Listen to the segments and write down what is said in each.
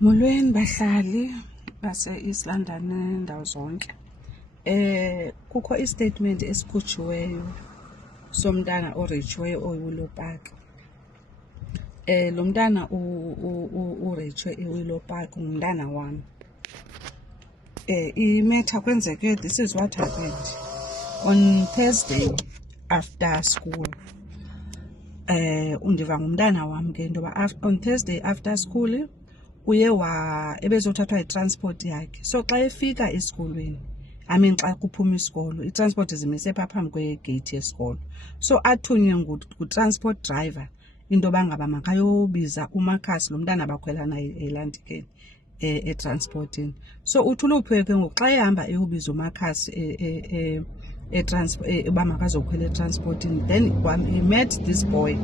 Molweni bahlali base-East London nendawo zonke. Kukho istatement esikhutshiweyo somntana orejiweyo oyiWillow Park. Lo mntana urejwe eWillow Park ngumntana wam. Imetha kwenzeke, this is what happened. On Thursday after school, undiva ngumntana wam ke into yoba on Thursday after school uye ebezothathwa itransport yakhe. So xa efika esikolweni, xa kuphuma isikolo, itransport zimise phaa phambi kwegate yesikolo. So athunywe ngu-transport driver into yoba ngaba makayobiza uMakhasi, lo mntana bakhwela naye elandikeni etransportini. So uthi uLuphiwe ke ngoku xa ehamba eyobiza uMakhasi uba makazokhwela etransportini, then he met this boy.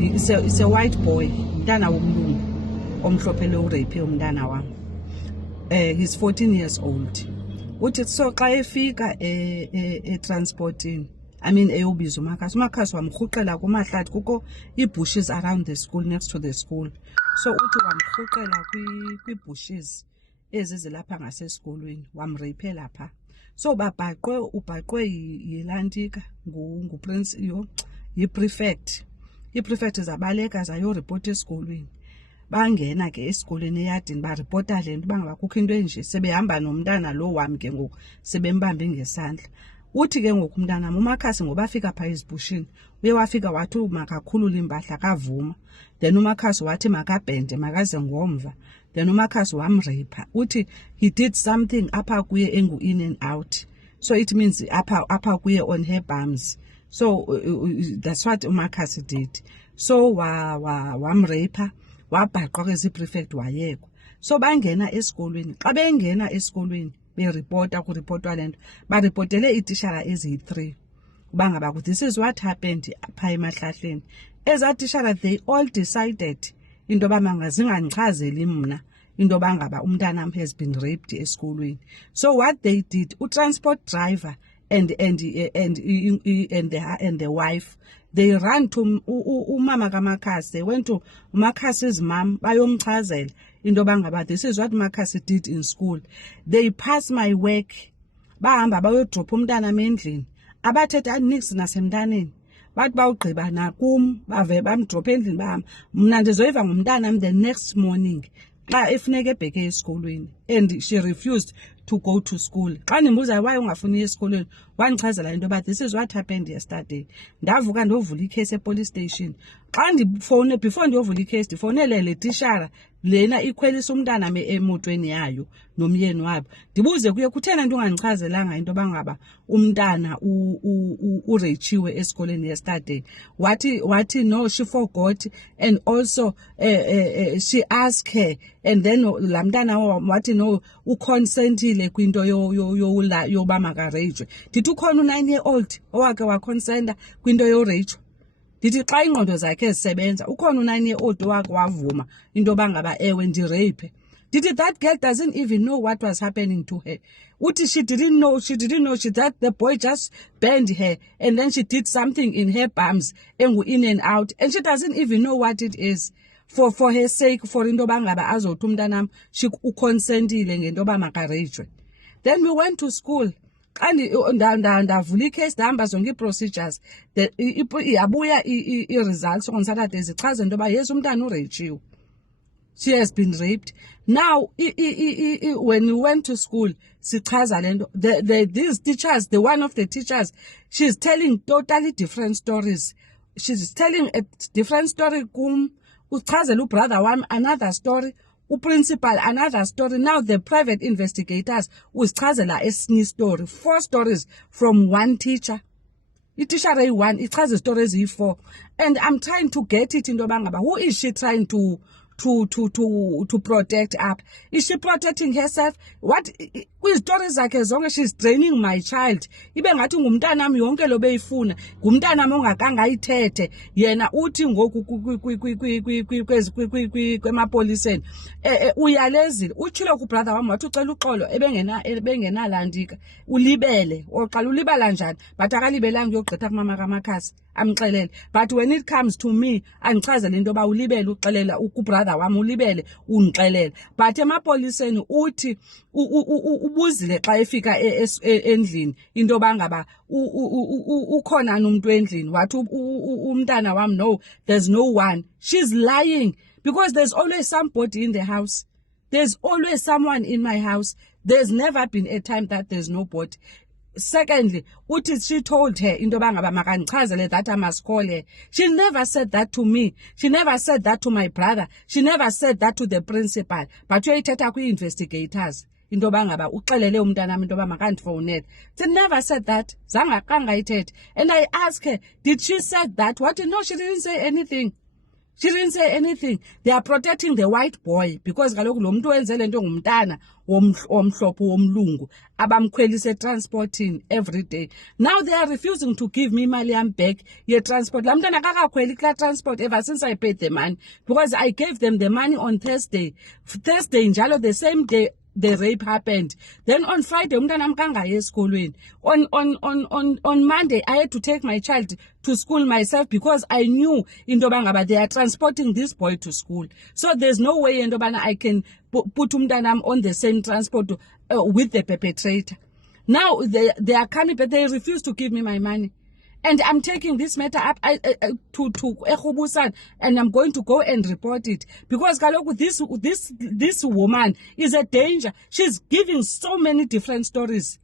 It's a white boy, mntana womlungu omhlophe lo urape umntana wam. He's 14 years old. Uthi so xa efika etransportini, eyobiza uMakhasi wamrhuqela kumahlathi, kukho bushes around the school, next to the school. So uthi wamrhuqela kwi-bushes ezi zilapha ngasesikolweni, wamreyphela phaa. So ubhaqwe yilantika yi-prefect. I-prefect zabaleka zayoripota esikolweni. Bangena ke esikolweni eyadini baripota le nto bangaba kukho into enje, sebehamba nomntana lo wam ke ngoku sebembambe ngesandla. Uthi ke ngoku umntanam uMakhasi ngoba afika phaa ezibhushini, uye wafika wathi makakhulule iimpahla, kavuma. Then uMakhasi wathi makabhende, makaze ngomva. Then uMakhasi wamreypha. Uthi he did something apha kuye in and out. So it means apha kuye on her bums. So that's what uMakhasi did. So wamreypha, wabhaqwa ke zi-prefect wayekwa. So bangena esikolweni. Xa bengena esikolweni kuripotwa le nto, baripotele iitishara eziyi-3 uba ngaba this is what happened phaa emahlahleni. Eza tishara, they all decided into yoba zingandichazeli mna into yoba ngaba umntanam has been raped esikolweni. So what they did, transport driver and the wife, they ran to umama kaMakhasi. They went to Makhasi's mom bayomchazela into yoba ngaba this is what Makhasi did in school. They pass my work, bahamba bayodropha umntanam endlini, abathetha nix nasemntaneni. Bathi bawugqiba nakum bave bamdropha endlini bahamba. Mna ndizoyiva ngumntanam the next morning xa efuneka ebheke esikolweni, and she refused to go to school. Xa ndimbuza why ungafuni esikolweni, wandichazela into yoba this is what happened yesterday. Ndavuka ndovula ikhesi epolice station. Xa ndifowune, before ndiyovula ikhesi, ndifowunele le tishara lena ikhwelisa umntana emotweni yayo nomyeni wabo. Ndibuze kuye kuthena nto ungandichazelanga into yoba ngaba umntana urejiwe esikoleni yesterday. Wathi no, she forgot, and also she asked her, and then la mntana wathi no, uconsentile kwinto yoba makarejwe. Ndithi ukhona u-9-year-old owake wakonsenta kwinto yorejwa? Ndithi xa ingqondo zakhe zisebenza, ukhona u-9-year-old owake wavuma into yoba ngaba ewe ndireyphe? Ndithi that girl doesn't even know what was happening to her. Uthi she didn't know, that the boy just burned her and then she did something in her bums, in and out, and she doesn't even know what it is. For her sake, for into yoba ngaba azothi umntanam uconsentile ngento yoba makarejwe. Then we went to school. Xa ndavula ikhesi, ndahamba zonke ii-procedures, yabuya ii-results on Saturday zichaza into yoba yes, umntana urejiwe. She has been raped. Now, when we went to school, sichaza le nto, these teachers, the one of the teachers, she's telling totally different stories. She's telling a different story kum, uchazela ubrother wam another story, uprincipal another story. Now the private investigators usichazela esinye story. 4 stories from one teacher. Itishara eyi-1 ichaza izitori eziyi-4. And I'm trying to get it into yoba ngaba, who is she trying to protect up? Is she protecting herself? What kwizitori zakhe zonke, she's draining my child. Ibe ngathi ngumntanam yonke lo beyifuna, ngumntanam ongakanga ayithethe. Yena uthi ngoku kwemapoliseni uyalezile. Utshilo kubrother wam wathi ucela uxolo ebengenalandika, ulibele. Oqala ulibala njani? But akalibelanga uyogqitha kumama kaMakhasi. amxelele. But when it comes to me, angichazele into yoba ulibele uxelela ubrother wami, ulibele undixelele. But emapoliseni uthi ubuzile xa efika endlini into yoba ngaba ukhona umuntu endlini. Wathi umntana wami, no, there's no one. She's lying because there's always somebody in the house. There's always someone in my house. There's never been a time that there's nobody. Secondly, uthi she told her into yoba ngaba makandichazele that I must call her. She never said that to me. She never said that to my brother. She never said that to the principal. But uyayithetha kwi-investigators into yoba ngaba uxelele umntanami into yoba makandifowunele. She never said that. Zange kangayithethe. And I asked her, did she say that? What? No, she didn't say anything. She didn't say anything. They are protecting the white boy because kaloku lo muntu wenze lento ngumntana womhlophe womlungu abamkhwelise transporting every day. Now they are refusing to give me imali yam back ye transport. La mntana kakakhweli kula transport ever since I paid the money because I gave them the money on Thursday njalo the same day the rape happened. Then on Friday umntanam kangayi esikolweni. On Monday I had to take my child to school myself because I knew into yoba ngaba they are transporting this boy to school. So there's no way into yoba I can put umntanam on the same transport with the perpetrator. Now they are coming, but they refuse to give me my money. And I'm taking this matter up to Ekhobusan, and I'm going to go and report it because kaloku this woman is a danger. She's giving so many different stories,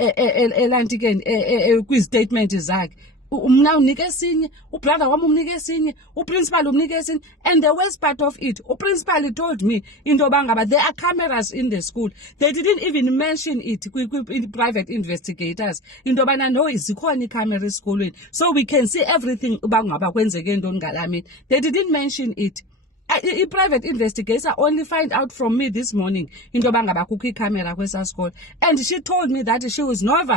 elantikeni kwi-statement zakhe. Mna unike esinye, ubrother wami umnike esinye, uprincipal umnike esinye. And the worst part of it, uprincipal told me into yoba ngaba there are cameras in the school. They didn't even mention it in private investigators. Into yoba no, zikhona icamera esikolweni. So we can see everything uba ngaba kwenzeke into ngalamini. They didn't mention it. A private investigator only find out from me this morning into yoba ngaba kukho icamera kwesa school. And she told me that she was not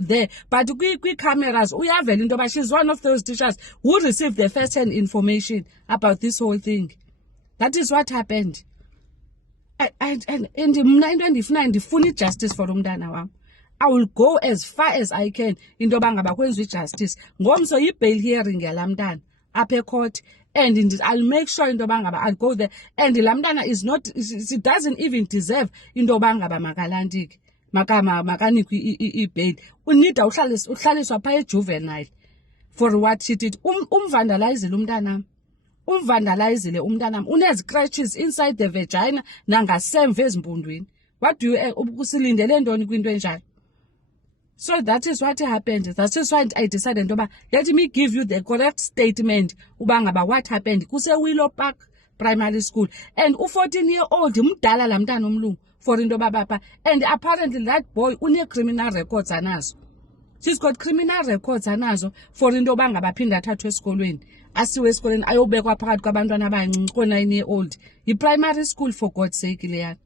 there. But kwi-cameras uyavela into yoba she's one of those teachers who received the first-hand information about this whole thing. That is what happened. And mna into endifunayo ndifuna justice for umntana wam. I will go as far as I can into yoba ngaba kwenziwe justice. Ngomso yi-bail hearing yala mntana apha ecourt. And I'll make sure into yoba ngaba I'll go there. And la mntana is not, she doesn't even deserve into yoba ngaba makalantike. Makanikwe i-bail. Unida uhlaliswa phaa ejuvenile for what she did. Umvandalizile umntanam. Umvandalizile umntanam. Une-scratches inside the vagina nangasemva ezimpundweni. What do you usilindele ntoni kwinto enjalo? So that is what happened. That is why I decided, let me give you the correct statement about what happened. Kuse Willow Park Primary School. And 14-year-old, mdala la mntana omlungu for into baba. And apparently that boy une criminal records anazo. She's got criminal records anazo for into bangaba phinda athathwe esikolweni. Asiwe esikolweni ayobekwa phakathi kwabantwana abancinci ko-9-year-old. Yi-primary school for God's sake leyana.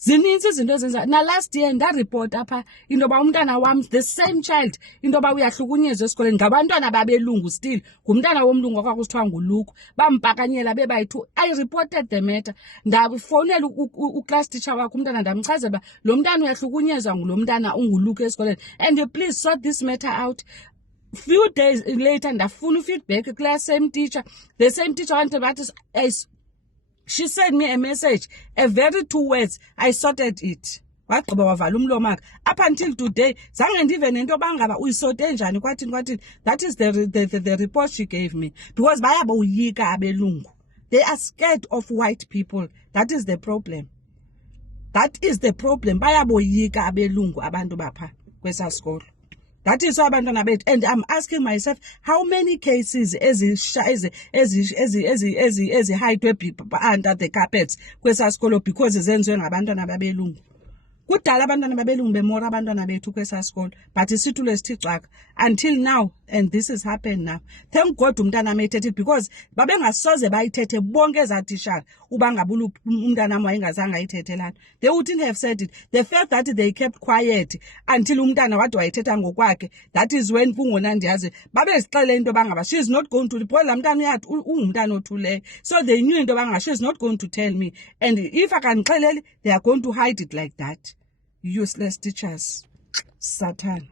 Zininzi izinto ezenza na last year ndareport apha into yoba umntana wam the same child into yoba uyahlukunyezwa esikoleni ngabantwana babelungu still ngumntana womlungu okwakusithiwa nguLuke bampakanyela bebayi-2. I reported the matter ndafowunela uclass teacher wakhe umntana ndamchazela lo mntana uyahlukunyezwa ngulo mntana unguluke esikoleni and please sort this matter out. Few days later ndafuna feedback kula same teacher. The same teacher wanted that she sent me a message, a very 2 words. I sorted it. Up until today, that is the report she gave me. Because they are scared of white people. That is the problem. That is the problem. That is why abantwana bethu, and I'm asking myself how many cases ezihidwe under the carpets kwesa sikolo because zenziwe ngabantwana babelungu. Kudala abantwana babelungu bemora abantwana bethu kwesa sikolo, but isithulo esithixaka until now, and this has happened now. Thank God umntana methethe because babengasoze bayithethe bonke ezatishara uba ngabula umntana wayengazange ayithethe lana. They wouldn't have said it. The fact that they kept quiet until umntana wade wayithetha ngokwakhe, that is when kungona ndiyazi babezixele into bangaba she's not going to report la mntana yathi ungumntana othule. So they knew into bangaba she's not going to tell me, and if I can xelele they are going to hide it like that. Useless teachers. Satan.